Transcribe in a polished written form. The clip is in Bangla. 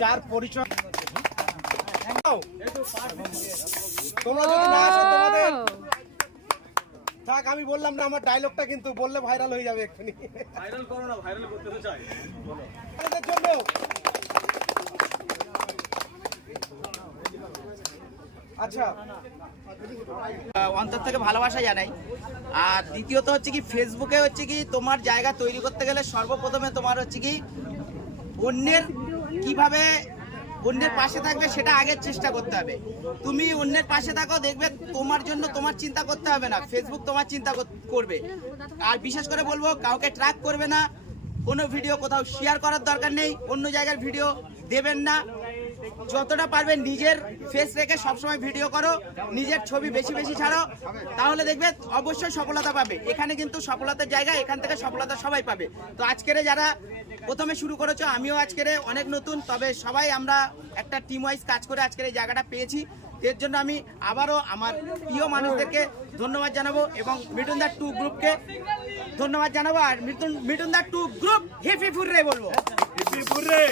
যার পরিচয় তোমরা যদি না আসো তোমাদের থাক, আমি বললাম না আমার ডায়লগটা কিন্তু বললে ভাইরাল হয়ে যাবে এক্ষুনি। ভাইরাল করো না, ভাইরাল করতে তো চাই। আপনাদের জন্য আচ্ছা অন্তর থেকে ভালোবাসা জানাই। আর দ্বিতীয়ত হচ্ছে কি, ফেসবুকে হচ্ছে কি তোমার জায়গা তৈরি করতে গেলে সর্বপ্রথমে তোমার হচ্ছে কি অন্যের কিভাবে অন্যের পাশে থাকবে সেটা আগে চেষ্টা করতে হবে। তুমি অন্যের পাশে থাকো, দেখবে তোমার জন্য তোমার চিন্তা করতে হবে না, ফেসবুক তোমার চিন্তা করবে। আর বিশেষ করে বলবো, কাউকে ট্র্যাক করবে না, কোনো ভিডিও কোথাও শেয়ার করার দরকার নেই, অন্য জায়গার ভিডিও দেবেন না। যতটা পারবেন নিজের ফেস রেখে সবসময় ভিডিও করো, নিজের ছবি বেশি বেশি ছাড়ো, তাহলে দেখবে অবশ্যই সফলতা পাবে। এখানে কিন্তু সফলতার জায়গা, এখান থেকে সফলতা সবাই পাবে। তো আজকের যারা প্রথমে শুরু করেছো, আমিও আজকের অনেক নতুন, তবে সবাই আমরা একটা টিম ওয়াইজ কাজ করে আজকের এই জায়গাটা পেয়েছি। এর জন্য আমি আবারও আমার প্রিয় মানুষদেরকে ধন্যবাদ জানাবো এবং মিঠুন দা 2 গ্রুপকে ধন্যবাদ জানাবো। আর Mithun da 2 group hip hip hurray বলবো। Hip hip hurray.